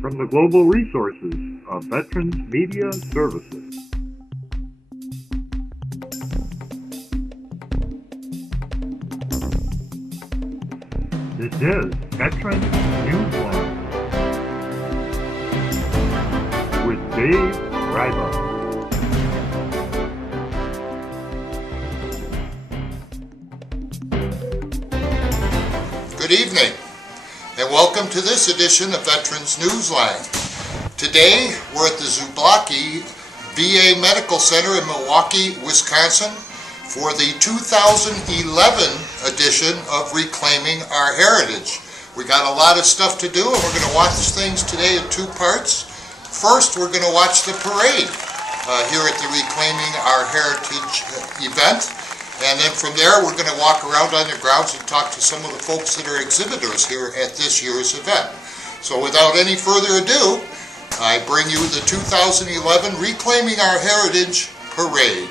from the global resources of Veterans Media Services. This is Veterans Newsline with Dave Ryba. Good evening, and welcome to this edition of Veterans Newsline. Today, we're at the Zublocki VA Medical Center in Milwaukee, Wisconsin, for the 2011 edition of Reclaiming Our Heritage. We got a lot of stuff to do, and we're going to watch things today in two parts. First, we're going to watch the parade here at the Reclaiming Our Heritage event. And then from there, we're going to walk around on the grounds and talk to some of the folks that are exhibitors here at this year's event. So without any further ado, I bring you the 2011 Reclaiming Our Heritage Parade.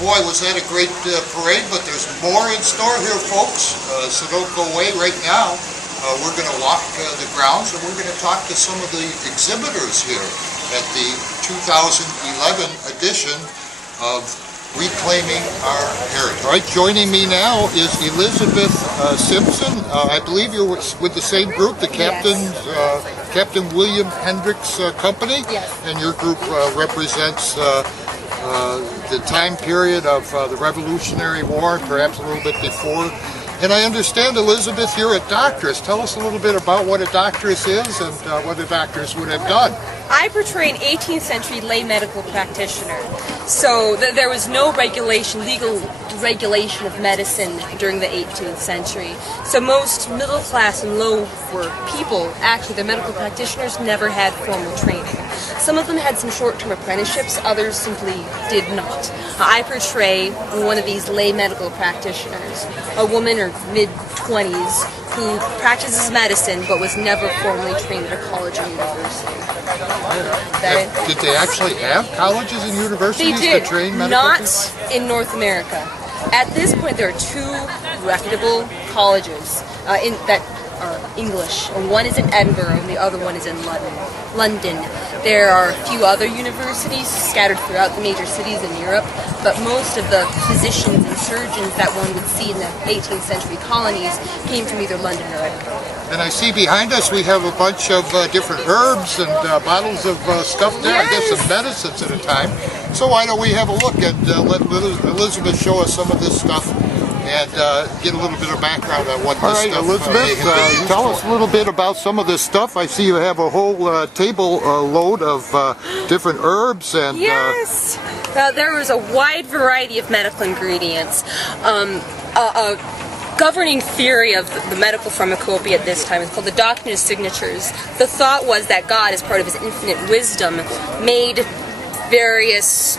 Boy, was that a great parade, but there's more in store here, folks, so don't go away right now. We're going to walk the grounds, and we're going to talk to some of the exhibitors here at the 2011 edition of Reclaiming Our Heritage. All right, joining me now is Elizabeth Simpson. I believe you're with the same group, the Captain's, Captain William Hendricks Company, yes. And your group represents the time period of the Revolutionary War, perhaps a little bit before. And I understand, Elizabeth, you're a doctoress. Tell us a little bit about what a doctoress is and what a doctoress would have done. I portray an 18th century lay medical practitioner. So there was no legal regulation of medicine during the 18th century. So most middle class and lower people, actually the medical practitioners, never had formal training. Some of them had some short-term apprenticeships, others simply did not. I portray one of these lay medical practitioners, a woman or mid-20s who practices medicine but was never formally trained at a college or university. Did they actually have colleges and universities to train medical Not people? In North America. At this point, there are two reputable colleges that are English. One is in Edinburgh and the other one is in London. There are a few other universities scattered throughout the major cities in Europe, but most of the physicians and surgeons that one would see in the 18th century colonies came from either London or Edinburgh. And I see behind us we have a bunch of different herbs and bottles of stuff there, Yes. I guess some medicines at a time. So why don't we have a look and let Elizabeth show us some of this stuff and get a little bit of background on what this stuff Elizabeth, tell us a little bit about some of this stuff. I see you have a whole table load of different herbs and Yes! There was a wide variety of medical ingredients. A governing theory of the medical pharmacopoeia at this time is called the Doctrine of Signatures. The thought was that God, as part of his infinite wisdom, made various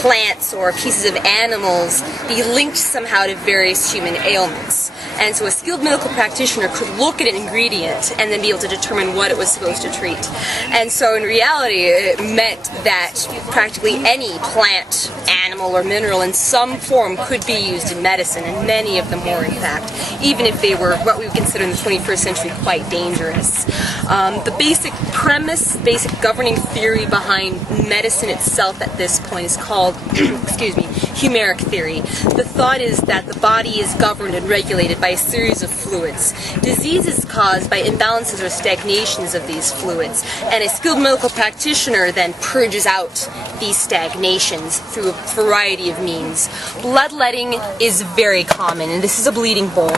plants or pieces of animals be linked somehow to various human ailments. And so a skilled medical practitioner could look at an ingredient and then be able to determine what it was supposed to treat. And so in reality, it meant that practically any plant, animal, or mineral in some form could be used in medicine, and many of them were in fact, even if they were what we would consider in the 21st century quite dangerous. The basic premise, basic governing theory behind medicine itself at this point is called, excuse me, Humeric theory. The thought is that the body is governed and regulated by a series of fluids. Disease is caused by imbalances or stagnations of these fluids, and a skilled medical practitioner then purges out these stagnations through a variety of means. Bloodletting is very common, and this is a bleeding bowl.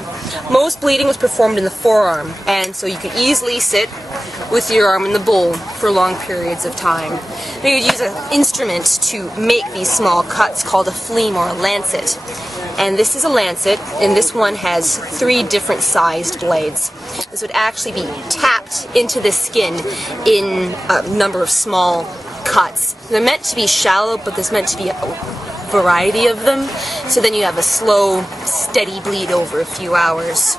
Most bleeding was performed in the forearm, and so you could easily sit with your arm in the bowl for long periods of time. They would use an instrument to make these small cuts called a fleam or a lancet. And this is a lancet, and this one has 3 different sized blades. This would actually be tapped into the skin in a number of small cuts. They're meant to be shallow, but there's meant to be a variety of them, so then you have a slow, steady bleed over a few hours.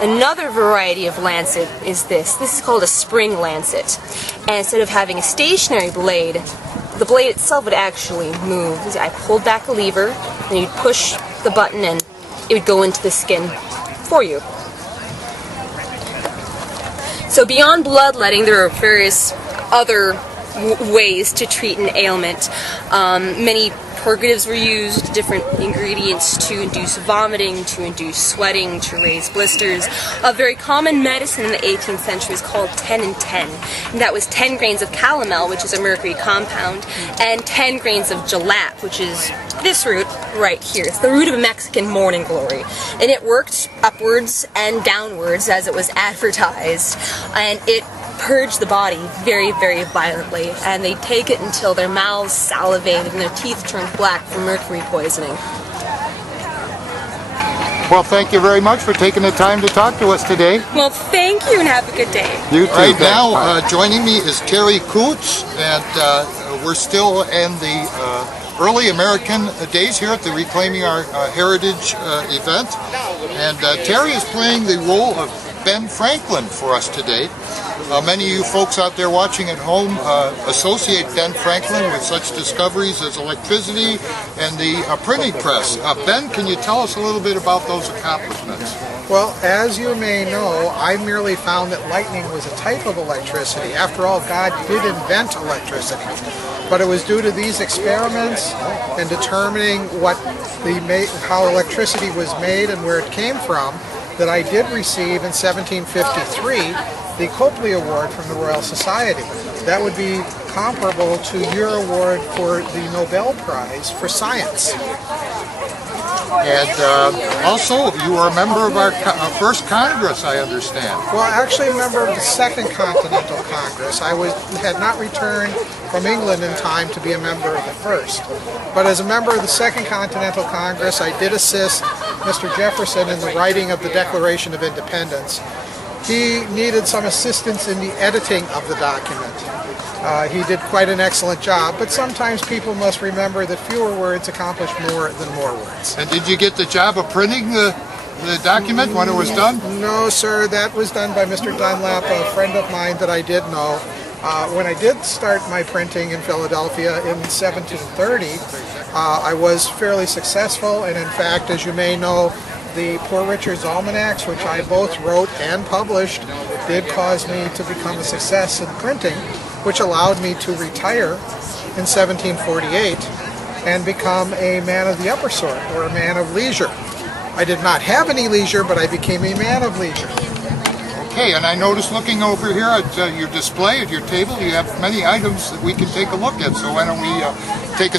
Another variety of lancet is this. This is called a spring lancet. And instead of having a stationary blade, the blade itself would actually move. I pulled back a lever, and you'd push the button and it would go into the skin for you. So beyond bloodletting, there are various other ways to treat an ailment. Many purgatives were used, different ingredients to induce vomiting, to induce sweating, to raise blisters. A very common medicine in the 18th century is called 10 and 10. And that was 10 grains of calomel, which is a mercury compound, and 10 grains of jalap, which is this root right here. It's the root of a Mexican morning glory. And it worked upwards and downwards as it was advertised. And it purge the body very, very violently, and they take it until their mouths salivated and their teeth turned black from mercury poisoning. Well, thank you very much for taking the time to talk to us today. Well, thank you and have a good day. You too. Right now, joining me is Terry Coots, and we're still in the early American days here at the Reclaiming Our Heritage event. And Terry is playing the role of Ben Franklin for us today. Many of you folks out there watching at home associate Ben Franklin with such discoveries as electricity and the printing press. Ben, can you tell us a little bit about those accomplishments? Well, as you may know, I merely found that lightning was a type of electricity. After all, God did invent electricity. But it was due to these experiments and determining how electricity was made and where it came from that I did receive in 1753 the Copley Award from the Royal Society. That would be comparable to your award for the Nobel Prize for Science. And also, you were a member of our first Congress, I understand. Well, actually a member of the Second Continental Congress. I had not returned from England in time to be a member of the first. But as a member of the Second Continental Congress, I did assist Mr. Jefferson in the writing of the Declaration of Independence. He needed some assistance in the editing of the document. He did quite an excellent job, but sometimes people must remember that fewer words accomplish more than more words. And did you get the job of printing the document when it was done? No, sir. That was done by Mr. Dunlap, a friend of mine that I did know. When I did start my printing in Philadelphia in 1730, I was fairly successful, and in fact, as you may know, the Poor Richard's Almanacs, which I both wrote and published, did cause me to become a success in printing, which allowed me to retire in 1748 and become a man of the upper sort, or a man of leisure. I did not have any leisure, but I became a man of leisure. Okay, and I noticed looking over here at your display, at your table, you have many items that we can take a look at. So why don't we take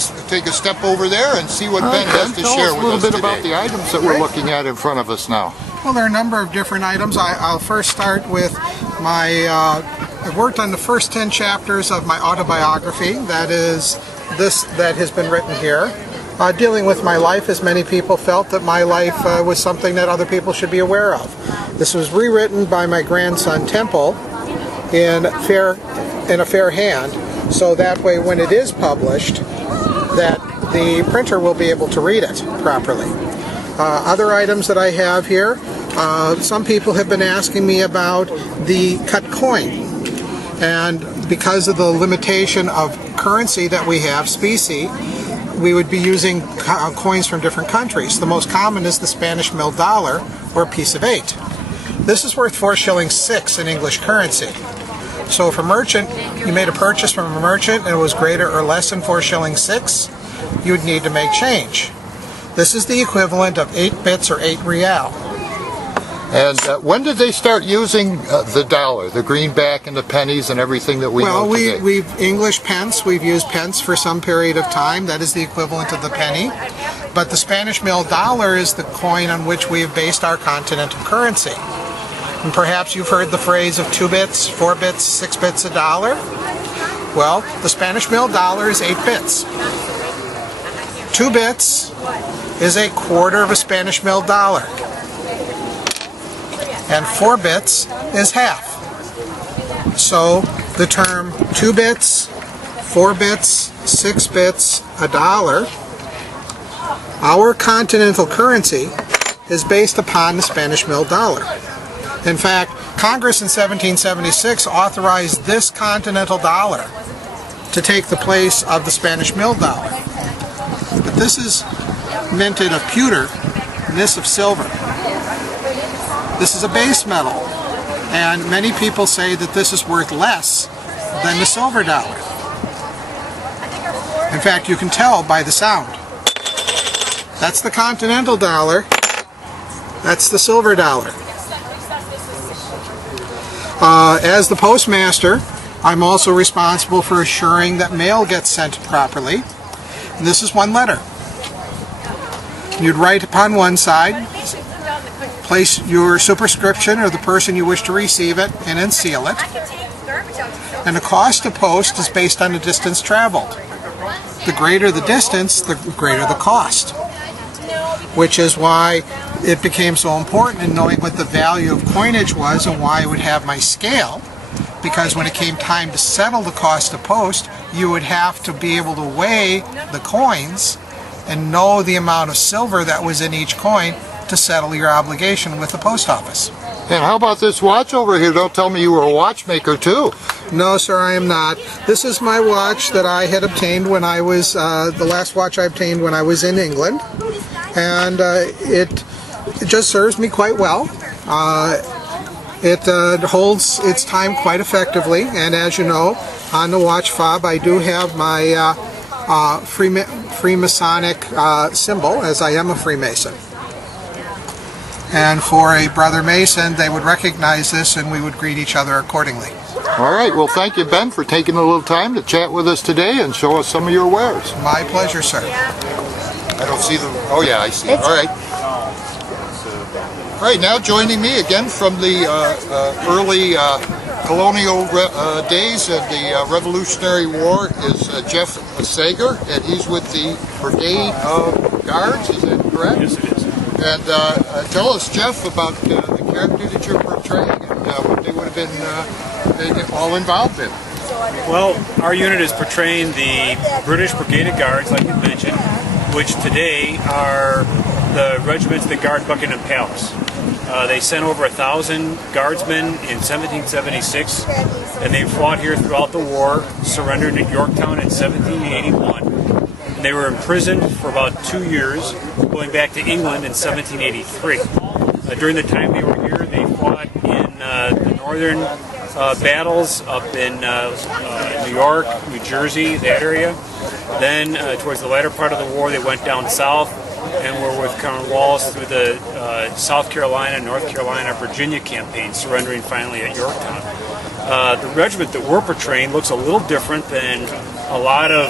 a step over there and see what Ben has to share with us today. Tell us a little bit about the items that we're looking at in front of us now. Well, there are a number of different items. I'll first start with my, I worked on the first 10 chapters of my autobiography. That is this that has been written here. Dealing with my life, as many people felt that my life was something that other people should be aware of. This was rewritten by my grandson Temple in a fair hand, so that way when it is published, that the printer will be able to read it properly. Other items that I have here, some people have been asking me about the cut coin, and because of the limitation of currency that we have, specie, we would be using coins from different countries. The most common is the Spanish mill dollar, or a piece of 8. This is worth 4 shillings 6 in English currency. So if a merchant, you made a purchase from a merchant and it was greater or less than 4 shillings 6, you would need to make change. This is the equivalent of 8 bits or 8 real. And when did they start using the dollar, the greenback and the pennies and everything that we know today? Well, English pence, we've used pence for some period of time. That is the equivalent of the penny. But the Spanish mill dollar is the coin on which we have based our continental currency. And perhaps you've heard the phrase of 2 bits, 4 bits, 6 bits a dollar. Well, the Spanish mill dollar is 8 bits. 2 bits is a quarter of a Spanish mill dollar. And 4 bits is half. So the term 2 bits, 4 bits, 6 bits, a dollar, our continental currency is based upon the Spanish mill dollar. In fact, Congress in 1776 authorized this continental dollar to take the place of the Spanish mill dollar. But this is minted of pewter, and this of silver. This is a base metal, and many people say that this is worth less than the silver dollar. In fact, you can tell by the sound. That's the continental dollar, that's the silver dollar. As the postmaster, I'm also responsible for assuring that mail gets sent properly. And this is one letter. You'd write upon one side, place your superscription or the person you wish to receive it, and then seal it. And the cost of post is based on the distance traveled. The greater the distance, the greater the cost. Which is why it became so important in knowing what the value of coinage was and why I would have my scale. Because when it came time to settle the cost of post, you would have to be able to weigh the coins and know the amount of silver that was in each coin to settle your obligation with the post office. And how about this watch over here? Don't tell me you were a watchmaker too. No, sir, I am not. This is my watch that I had obtained when I was, the last watch I obtained when I was in England. And it just serves me quite well. It holds its time quite effectively. And as you know, on the watch fob, I do have my Freemasonic symbol, as I am a Freemason. And for a brother Mason, they would recognize this and we would greet each other accordingly. All right, well thank you, Ben, for taking a little time to chat with us today and show us some of your wares. My pleasure, sir. I don't see them. Oh yeah, I see. All right. All right, now joining me again from the early colonial days and the Revolutionary War is Jeff Sager, and he's with the Brigade of Guards, is that correct? Yes, it is. And tell us, Jeff, about the character that you're portraying and what they would have been all involved in. Well, our unit is portraying the British Brigade of Guards, like you mentioned, which today are the regiments that guard Buckingham Palace. They sent over 1,000 guardsmen in 1776, and they fought here throughout the war, surrendered at Yorktown in 1781. And they were imprisoned for about 2 years, going back to England in 1783. During the time they were here, they fought in the northern battles up in New York, New Jersey, that area. Then, towards the latter part of the war, they went down south and were with Cornwallis through the South Carolina, North Carolina, Virginia campaign, surrendering finally at Yorktown. The regiment that we're portraying looks a little different than a lot of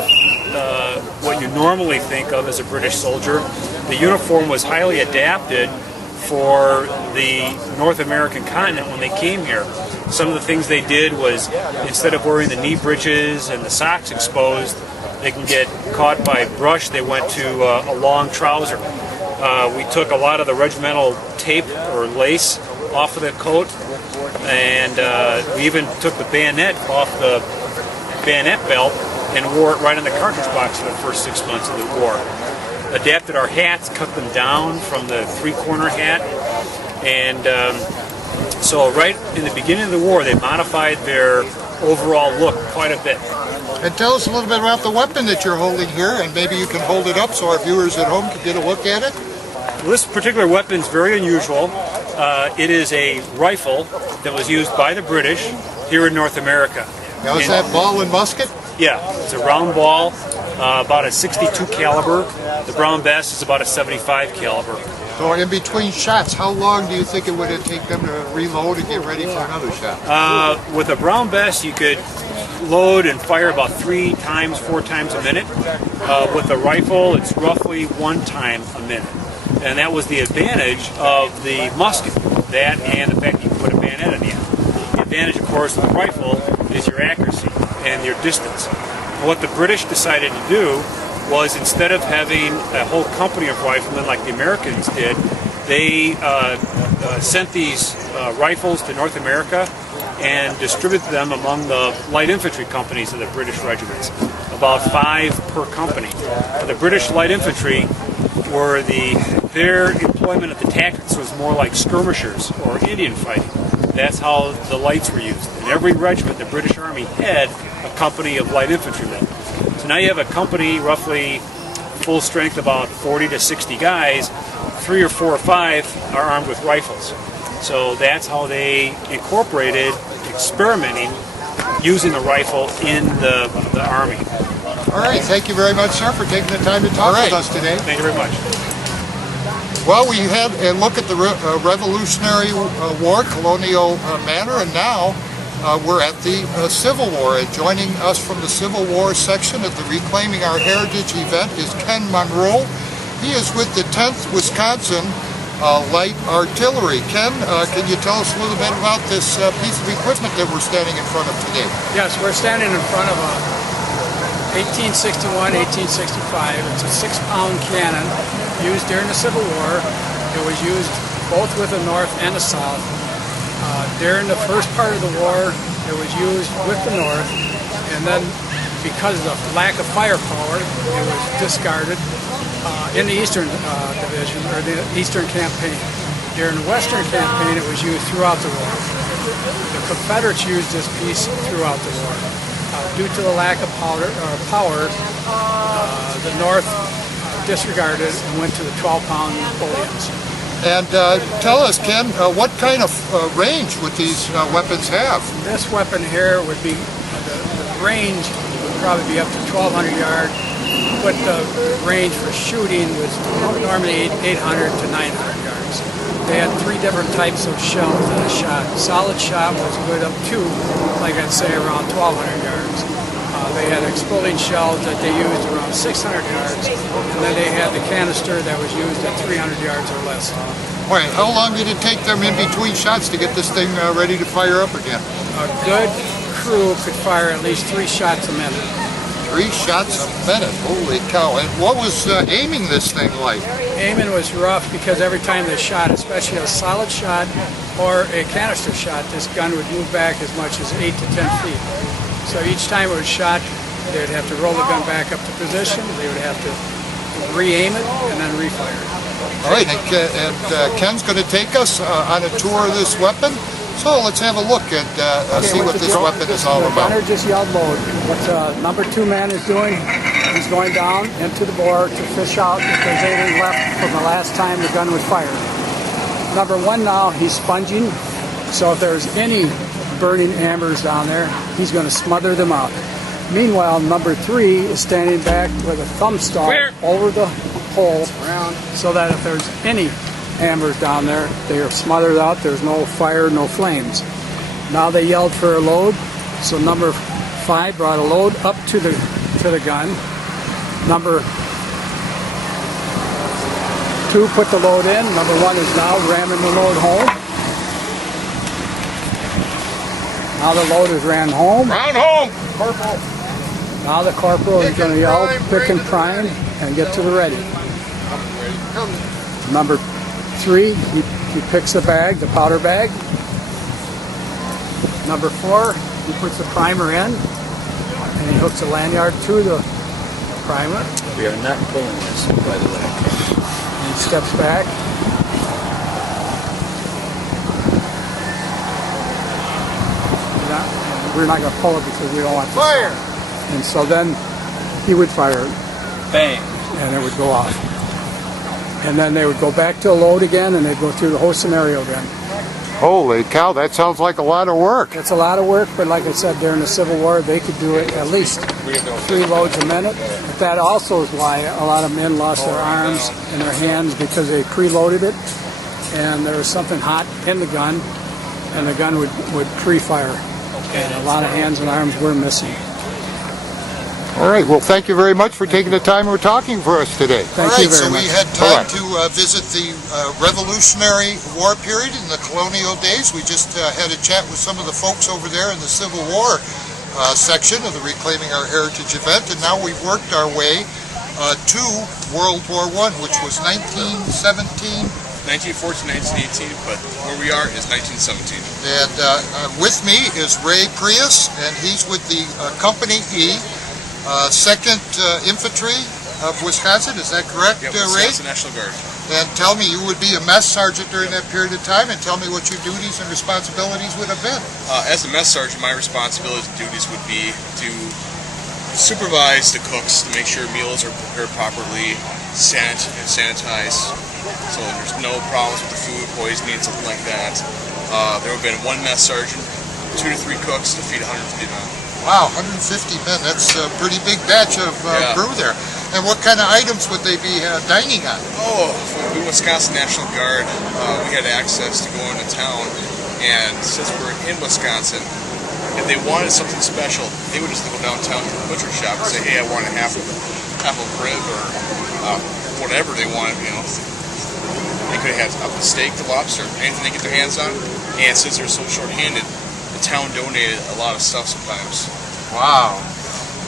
what you normally think of as a British soldier. The uniform was highly adapted for the North American continent when they came here. Some of the things they did was, instead of wearing the knee breeches and the socks exposed, they can get caught by brush, they went to a long trouser. We took a lot of the regimental tape or lace off of the coat, and we even took the bayonet off the bayonet belt and wore it right in the cartridge box for the first 6 months of the war. Adapted our hats, cut them down from the three-corner hat, and so right in the beginning of the war they modified their overall look quite a bit. And tell us a little bit about the weapon that you're holding here, and maybe you can hold it up so our viewers at home can get a look at it. Well, this particular weapon is very unusual. It is a rifle that was used by the British here in North America. Now is that ball and musket? Yeah, it's a round ball, about a 62 caliber. The Brown Bess is about a 75 caliber. So in between shots, how long do you think it would take them to reload and get ready for another shot? With a Brown Bess, you could load and fire about 3 times, 4 times a minute. With a rifle, it's roughly 1 time a minute. And that was the advantage of the musket, that and the fact that you put a bayonet in the end. The advantage, of course, of the rifle is your accuracy and your distance. And what the British decided to do was, instead of having a whole company of riflemen like the Americans did, they sent these rifles to North America and distributed them among the light infantry companies of the British regiments, about 5 per company. The British light infantry were their employment of the tactics was more like skirmishers or Indian fighting. That's how the lights were used. In every regiment, the British Army had a company of light infantrymen. So now you have a company, roughly full strength, about 40 to 60 guys. 3 or 4 or 5 are armed with rifles. So that's how they incorporated experimenting using the rifle in the Army. All right, thank you very much, sir, for taking the time to talk with us today. Thank you very much. Well, we had a look at the Revolutionary War, colonial manner, and now we're at the Civil War. And joining us from the Civil War section of the Reclaiming Our Heritage event is Ken Monroe. He is with the 10th Wisconsin Light Artillery. Ken, can you tell us a little bit about this piece of equipment that we're standing in front of today? Yes, we're standing in front of a 1861-1865. It's a 6-pound cannon used during the Civil War. It was used both with the North and the South. During the first part of the war, it was used with the North, and then because of the lack of firepower, it was discarded in the Eastern Division, or the Eastern Campaign. During the Western campaign, it was used throughout the war. The Confederates used this piece throughout the war. Due to the lack of power, the North disregarded it and went to the 12-pound Napoleons. And tell us, Ken, what kind of range would these weapons have? This weapon here would be, the range would probably be up to 1,200 yards, but the range for shooting was normally 800 to 900 yards. They had 3 different types of shells that I shot. Solid shot was good up to, like I'd say, around 1,200 yards. They had exploding shells that they used around 600 yards, and then they had the canister that was used at 300 yards or less. Wait, how long did it take them in between shots to get this thing ready to fire up again? A good crew could fire at least 3 shots a minute. 3 shots a minute, holy cow. And what was aiming this thing like? Aiming was rough because every time they shot, especially a solid shot or a canister shot, this gun would move back as much as 8 to 10 feet. So each time it was shot, they would have to roll the gun back up to position, they would have to re-aim it, and then refire it. All right, and Ken's going to take us on a tour of this weapon. So let's have a look and see what this weapon is all about. The gunner just yelled load. What number 2 man is doing, he's going down into the bore to fish out if there's anything left from the last time the gun was fired. Number 1 now, he's sponging, so if there's any burning embers down there, he's going to smother them out. Meanwhile, number 3 is standing back with a thumb stalk over the hole so that if there's any embers down there, they are smothered out, there's no fire, no flames. Now they yelled for a load, so number 5 brought a load up to the gun. Number 2 put the load in, number 1 is now ramming the load home. Now the load is ran home. Round home, Corporal. Now the corporal is going to yell, pick and prime, and get to the ready. Number 3, he picks the bag, the powder bag. Number 4, he puts the primer in, and he hooks a lanyard to the primer. We are not pulling this, by the way. And he steps back. We're not going to pull it because we don't want to fire. And so then he would fire it. Bang. And it would go off. And then they would go back to a load again, and they'd go through the whole scenario again. Holy cow, that sounds like a lot of work. It's a lot of work, but like I said, during the Civil War, they could do it at least 3 loads a minute. But that also is why a lot of men lost their arms and their hands because they preloaded it, and there was something hot in the gun, and the gun would pre-fire. And a lot of hands and arms were missing. All right, well, thank you very much for taking the time we're talking for us today. Thank you very much. So we had time to visit the Revolutionary War period in the colonial days. We just had a chat with some of the folks over there in the Civil War section of the Reclaiming Our Heritage event, and now we've worked our way to World War I, which was 1917. 1914, 1918, but where we are is 1917. And with me is Ray Prius, and he's with the Company E, 2nd Infantry of Wisconsin. Is that correct, Ray? Wisconsin National Guard. And tell me, you would be a mess sergeant during that period of time, and tell me what your duties and responsibilities would have been. As a mess sergeant, my responsibilities and duties would be to supervise the cooks to make sure meals are prepared properly, sanitized, so there's no problems with the food, poisoning, something like that. There would have been 1 mess sergeant, 2 to 3 cooks to feed 150 men. Wow, 150 men, that's a pretty big batch of crew there. And what kind of items would they be dining on? Oh, for the Wisconsin National Guard, we had access to go into town, and since we're in Wisconsin, if they wanted something special, they would just go downtown to the butcher shop and say, hey, I want a half a rib or whatever they wanted, you know. They could have had up the steak, the lobster, anything they get their hands on. And since they're so short-handed, the town donated a lot of stuff sometimes. Wow.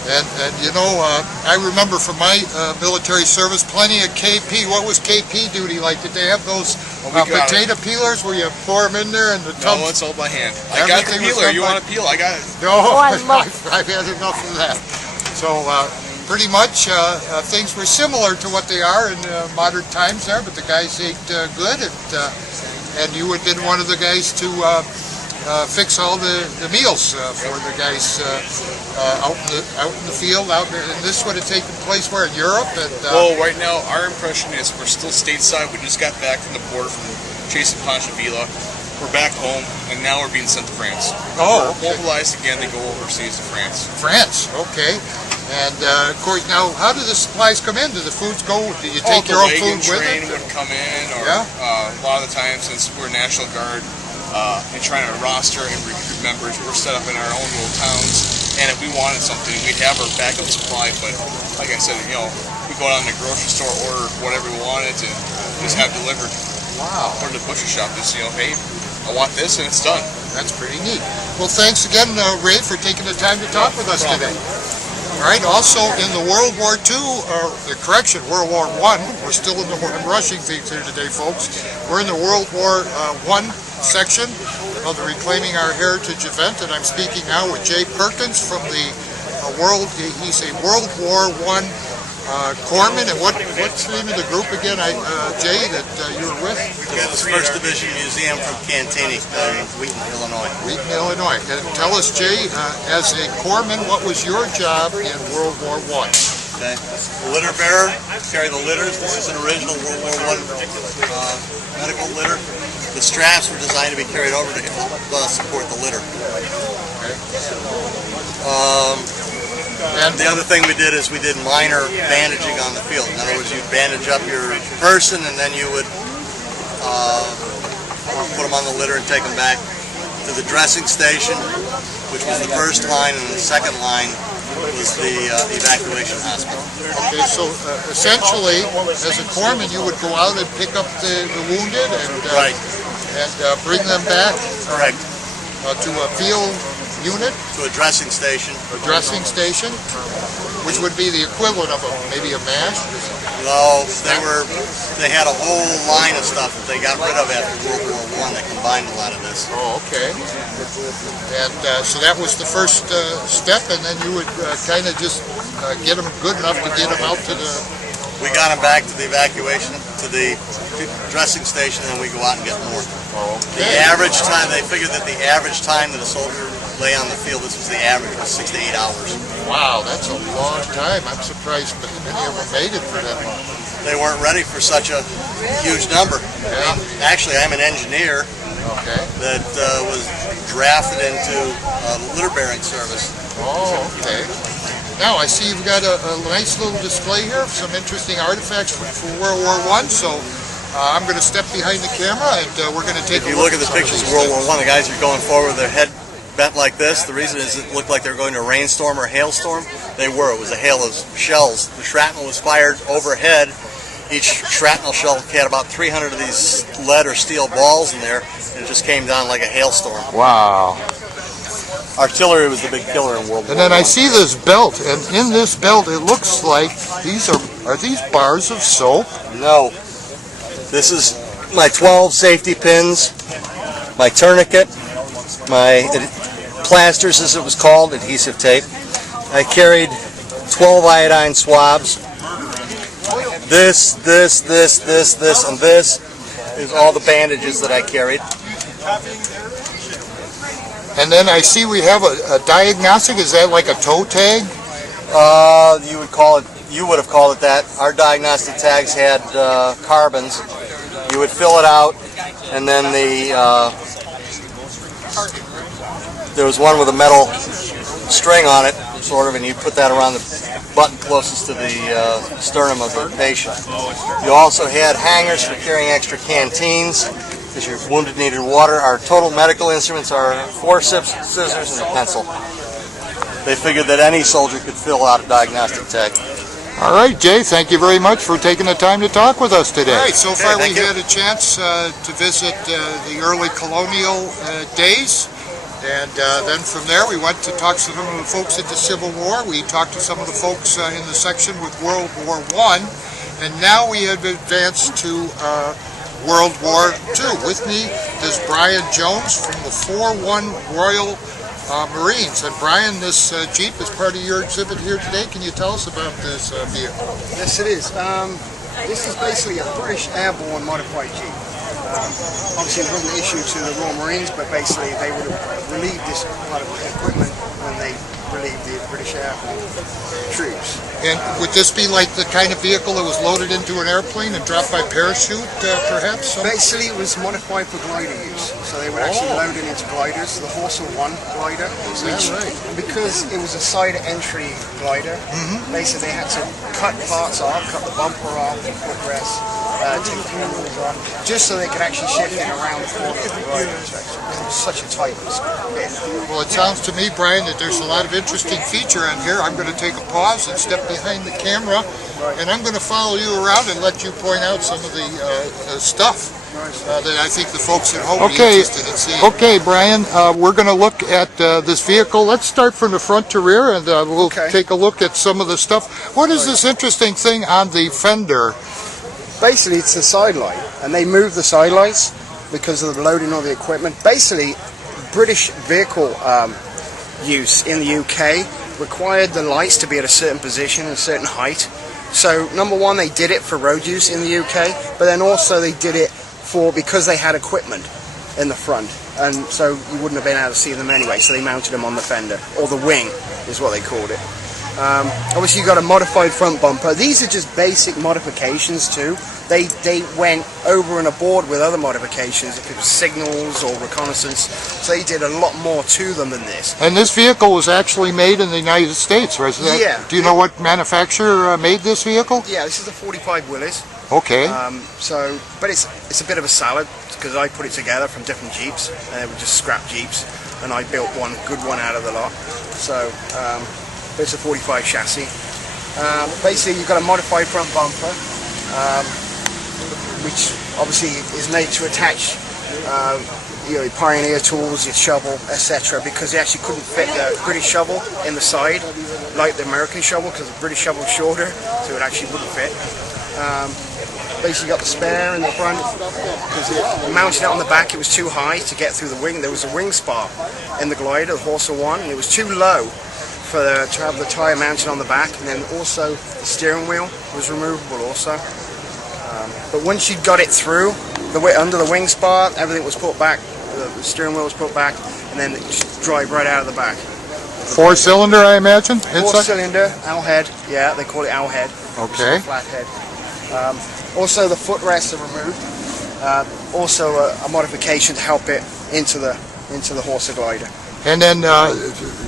And you know, I remember from my military service, plenty of KP. What was KP duty like? Did they have those potato peelers where you pour them in there and the tubs? No, it's all by hand. I got the peeler. You want a peel? I got it. No, I've had enough of that. So pretty much things were similar to what they are in modern times there, but the guys ate good, and you had been one of the guys to fix all the meals for the guys out in the field. And this would have taken place where, in Europe? And, well, right now our impression is we're still stateside. We just got back from the border from chasing Panchavilla. We're back home, and now we're being sent to France. Oh, we're mobilized again to go overseas to France. France, okay. And of course, now how do the supplies come in? Do the foods go? Do you take your own food with it? The wagon train would come in, or yeah? A lot of the time, since we're National Guard and trying to roster and recruit members, we're set up in our own little towns. And if we wanted something, we'd have our backup supply. But like I said, we go down to the grocery store, order whatever we wanted, and just have delivered. Wow. Or to the butcher shop, just hey, I want this, and it's done. That's pretty neat. Well, thanks again, Ray, for taking the time to talk with us today. All right, also in the World War II, World War I, we're still in the, I'm rushing things here today, folks. We're in the World War I section of the Reclaiming Our Heritage event, and I'm speaking now with Jay Perkins from the he's a World War I corpsman, and what's the name of the group again, Jay, that you were with? We've got the 1st Division Museum from Cantigny, Wheaton, Illinois. Wheaton, Illinois. And tell us, Jay, as a corpsman, what was your job in World War I? Okay. The litter bearer, carry the litters. This is an original World War I medical litter. The straps were designed to be carried over to support the litter. Okay. And the other thing we did is we did minor bandaging on the field. In other words, you'd bandage up your person, and then you would put them on the litter and take them back to the dressing station, which was the first line, and the second line was the evacuation hospital. Okay, so essentially, as a corpsman, you would go out and pick up the wounded and bring them back to a field unit? To a dressing station. A dressing station, which would be the equivalent of maybe a MASH? No, they had a whole line of stuff that they got rid of after World War I that combined a lot of this. Oh, okay. And so that was the first step, and then you would kind of just get them good enough to get them out to the... We got them back to the evacuation, to the dressing station, and then we go out and get more. Oh, okay. The average time, they figured that the average time that a soldier lay on the field, this was the average, was 6 to 8 hours. Wow, that's a long time. I'm surprised many of them made it for that long. They weren't ready for such a huge number. Yeah. Actually, I'm an engineer that was drafted into litter bearing service. Oh, okay. Now I see you've got a nice little display here of some interesting artifacts from World War I. So I'm going to step behind the camera, and we're going to take a look. If you look at the pictures of World War I, the guys are going forward with their head bent like this. The reason is it looked like they were going to a rainstorm or a hailstorm. They were. It was a hail of shells. The shrapnel was fired overhead. Each shrapnel shell had about 300 of these lead or steel balls in there, and it just came down like a hailstorm. Wow. Artillery was the big killer in World War I. And then I see this belt, and in this belt it looks like these are these bars of soap? No. This is my 12 safety pins, my tourniquet, my plasters, as it was called, adhesive tape. I carried 12 iodine swabs. This, and this is all the bandages that I carried. And then I see we have a diagnostic. Is that like a toe tag? You would have called it that. Our diagnostic tags had carbons. You would fill it out, and then there was one with a metal string on it, sort of, and you put that around the button closest to the sternum of the patient. You also had hangers for carrying extra canteens, because your wounded needed water. Our total medical instruments are forceps, scissors, and a pencil. They figured that any soldier could fill out a diagnostic tag. All right, Jay, thank you very much for taking the time to talk with us today. All right, so far we've had a chance to visit the early colonial days, and then from there we went to talk to some of the folks at the Civil War. We talked to some of the folks in the section with World War I, and now we have advanced to World War II. With me is Brian Jones from the 4-1 Royal Marines. And Brian, this Jeep is part of your exhibit here today. Can you tell us about this vehicle? Yes, it is. This is basically a British airborne modified Jeep. Obviously, it wasn't issued to the Royal Marines, but basically they would have relieved this part of the equipment when they relieved the British airborne troops. And would this be like the kind of vehicle that was loaded into an airplane and dropped by parachute, perhaps? Basically, it was modified for glider use. So they would actually load it into gliders, the Horsa 1 glider, which, because it was a side entry glider, basically they had to cut parts off, cut the bumper off, the footrest, take the handles off, just so they could actually shift it around the corner of the glider section. It was such a tight bit. Well, it sounds to me, Brian, that there's a lot of interesting feature in here. I'm going to take a pause and step behind the camera, and I'm going to follow you around and let you point out some of the stuff that I think the folks at home will be interested in seeing. Okay, Brian, we're going to look at this vehicle. Let's start from the front to rear, and we'll take a look at some of the stuff. What is this interesting thing on the fender? Basically, it's the side light, and they moved the side lights because of the loading of the equipment. Basically, British vehicle use in the UK required the lights to be at a certain position and a certain height. So, number one, they did it for road use in the UK, but then also they did it because they had equipment in the front, and so you wouldn't have been able to see them anyway, so they mounted them on the fender, or the wing is what they called it. Obviously you got a modified front bumper. These are just basic modifications too. They went over and aboard with other modifications, if it was signals or reconnaissance, so they did a lot more to them than this. And this vehicle was actually made in the United States, right? Yeah. Do you know what manufacturer made this vehicle? Yeah, this is the 45 Willys. Okay. But it's a bit of a salad, because I put it together from different Jeeps, and they were just scrap Jeeps, and I built one good one out of the lot. So it's a 45 chassis. Basically, you've got a modified front bumper, which obviously is made to attach your Pioneer tools, your shovel, etc., because they actually couldn't fit the British shovel in the side like the American shovel, because the British shovel is shorter, so it actually wouldn't fit. Basically got the spare in the front, because mounting it on the back, it was too high to get through the wing. There was a wing spar in the glider, the Horsa 1, and it was too low to have the tyre mounted on the back. And then also the steering wheel was removable also. But once you got it through, under the wing spar, everything was put back, the steering wheel was put back, and then it just drive right out of the back. 4-cylinder, I imagine? 4-cylinder, owl head, yeah, they call it owl head. Okay. Flat head. Also the footrests are removed. Also a modification to help it into the Horsa glider. And then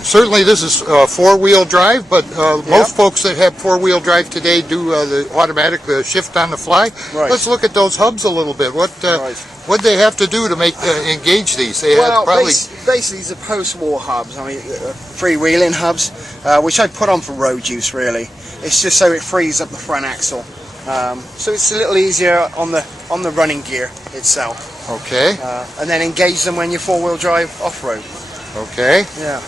certainly this is 4-wheel drive, but most folks that have 4-wheel drive today do the automatic shift on the fly. Right. Let's look at those hubs a little bit. What they have to do to make engage these? They have probably basically these are post-war hubs. I mean, freewheeling hubs, which I put on for road use really. It's just so it frees up the front axle. So it's a little easier on the running gear itself. Okay. And then engage them when you're 4-wheel drive off-road. Okay. Yeah.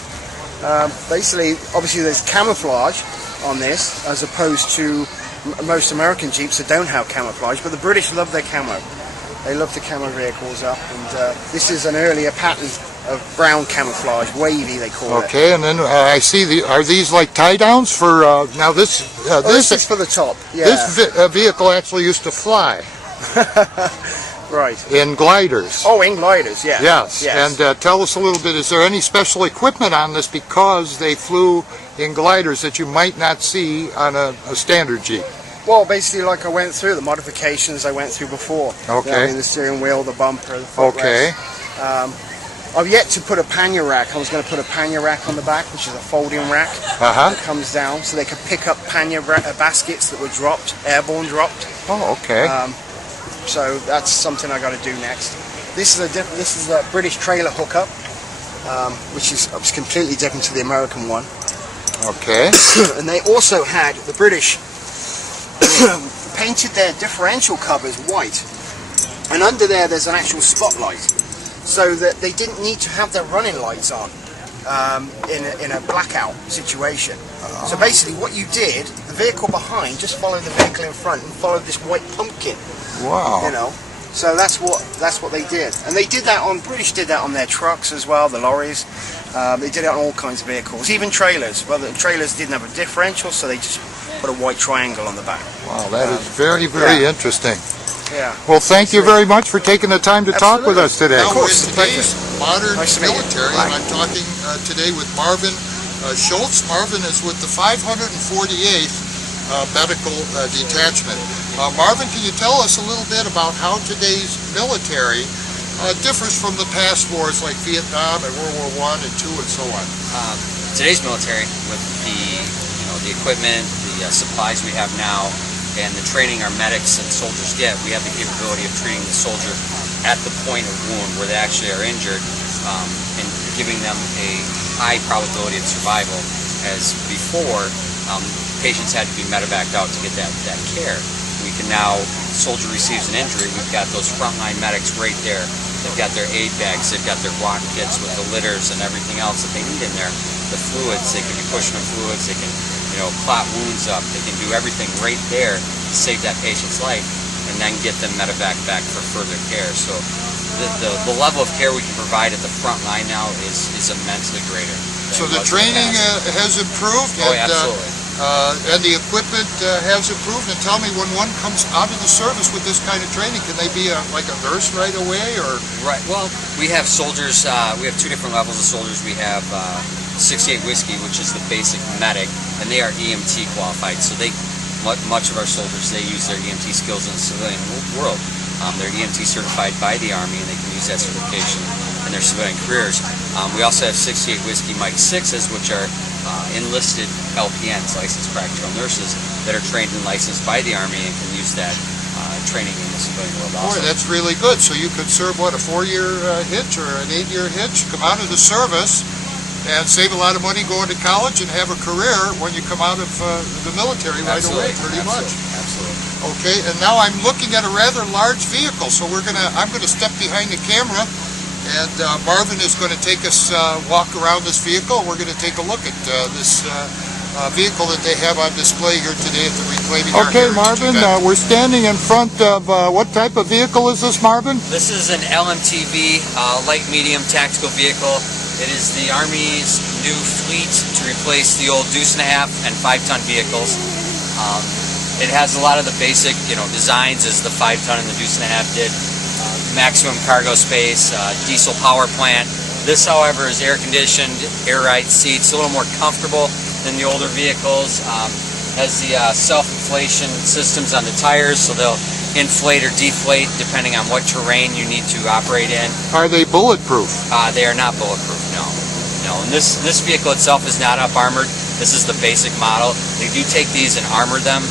Basically, obviously there's camouflage on this, as opposed to most American Jeeps that don't have camouflage, but the British love their camo. They love the camo vehicles up, and this is an earlier pattern of brown camouflage, wavy they call it. Okay, and then I see are these like tie downs for now this this is for the top. Yeah. This vehicle actually used to fly. Right. In gliders. Oh, in gliders, yeah. Yes. And tell us a little bit, is there any special equipment on this because they flew in gliders that you might not see on a standard Jeep? Well, basically like I went through, the modifications I went through before. Okay. I mean, the steering wheel, the bumper, the footrest. Okay. I've yet to put a pannier rack. I was going to put a pannier rack on the back, which is a folding rack that comes down, so they could pick up pannier baskets that were dropped, airborne dropped. Oh, okay. So that's something I got to do next. This is a British trailer hookup, which is completely different to the American one. Okay. And they also had the British painted their differential covers white, and under there's an actual spotlight, so that they didn't need to have their running lights on in a blackout situation. So basically, what you did, the vehicle behind just followed the vehicle in front and followed this white pumpkin. Wow. You know, So that's what they did, and they did that on British did that on their trucks as well, the lorries. They did it on all kinds of vehicles, even trailers. Well, the trailers didn't have a differential, so they just put a white triangle on the back. Wow, that is very, very interesting. Yeah. Well, thank you very much for taking the time to talk with us today. Of course, Now, we're in today's modern military, and I'm talking today with Marvin Schultz. Marvin is with the 548th Medical Detachment. Marvin, can you tell us a little bit about how today's military differs from the past wars like Vietnam and World War I and II and so on? Today's military, with the equipment, the supplies we have now, and the training our medics and soldiers get, we have the capability of treating the soldier at the point of wound where they actually are injured, and giving them a high probability of survival. As before, patients had to be medevaced out to get that care. We can now, soldier receives an injury, we've got those frontline medics right there. They've got their aid bags, they've got their walk kits with the litters and everything else that they need in there. The fluids, they can be pushing the fluids, they can clot wounds up, they can do everything right there to save that patient's life and then get them medevaced back for further care. So the level of care we can provide at the front line now is immensely greater. So the training has improved, oh, absolutely. And the equipment has improved. And tell me, when one comes out of the service with this kind of training, can they be like a nurse right away, or? Right. Well, we have soldiers. We have two different levels of soldiers. We have 68 Whiskey, which is the basic medic, and they are EMT qualified. So much of our soldiers, they use their EMT skills in the civilian world. They're EMT certified by the Army, and they can use that certification in their civilian careers. We also have 68 Whiskey Mike 6s, which are enlisted LPNs, licensed practical nurses, that are trained and licensed by the Army and can use that training in the civilian world also. Boy, that's really good. So you could serve, what, a 4-year hitch or an 8-year hitch, come out of the service, and save a lot of money going to college and have a career when you come out of the military right away, pretty much. Absolutely. Okay, and now I'm looking at a rather large vehicle, so I'm gonna step behind the camera, and Marvin is going to take us walk around this vehicle. We're going to take a look at this vehicle that they have on display here today at the Reclaiming Our Heritage. Okay, Marvin, we're standing in front of what type of vehicle is this, Marvin? This is an LMTV, light medium tactical vehicle. It is the Army's new fleet to replace the old deuce and a half and 5-ton vehicles. It has a lot of the basic, designs as the 5-ton and the deuce and a half did. Maximum cargo space, diesel power plant. This, however, is air conditioned, air ride seats, a little more comfortable than the older vehicles. Has the self-inflation systems on the tires, so they'll inflate or deflate depending on what terrain you need to operate in. Are they bulletproof? They are not bulletproof, no. And this vehicle itself is not up armored. This is the basic model. They do take these and armor them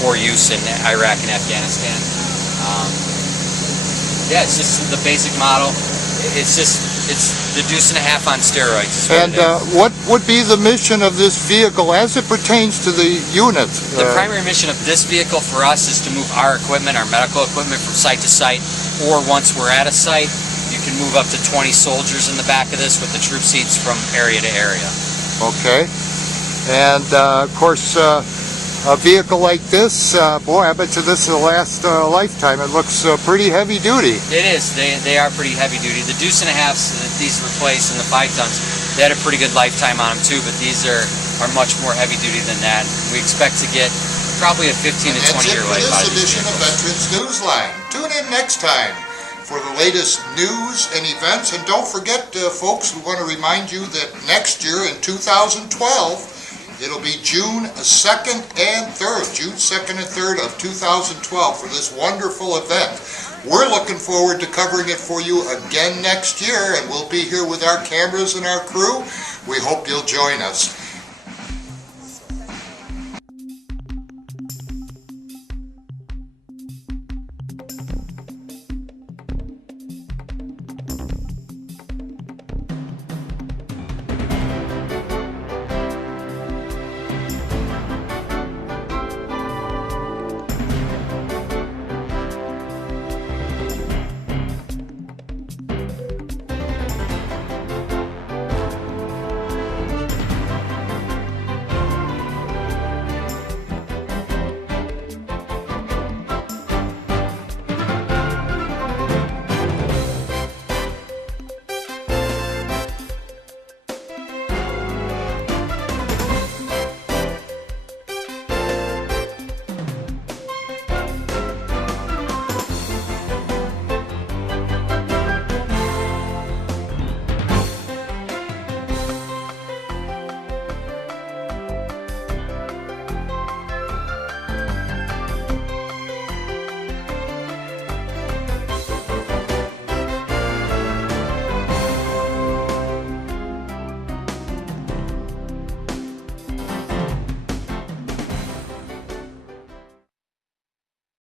for use in Iraq and Afghanistan. Yeah, it's just the basic model. It's the deuce and a half on steroids. And what would be the mission of this vehicle as it pertains to the unit? The primary mission of this vehicle for us is to move our equipment, our medical equipment, from site to site, or once we're at a site, you can move up to 20 soldiers in the back of this with the troop seats from area to area. Okay. And of course, a vehicle like this, boy, I bet you this will last a lifetime. It looks pretty heavy duty. It is. They are pretty heavy duty. The deuce and a halves that these replace and the 5-tons, they had a pretty good lifetime on them too, but these are much more heavy duty than that. We expect to get probably a 15 to 20 year life out of this edition of Veterans Newsline. Tune in next time for the latest news and events. And don't forget, folks, we want to remind you that next year in 2012, it'll be June 2nd and 3rd, June 2nd and 3rd of 2012 for this wonderful event. We're looking forward to covering it for you again next year, and we'll be here with our cameras and our crew. We hope you'll join us.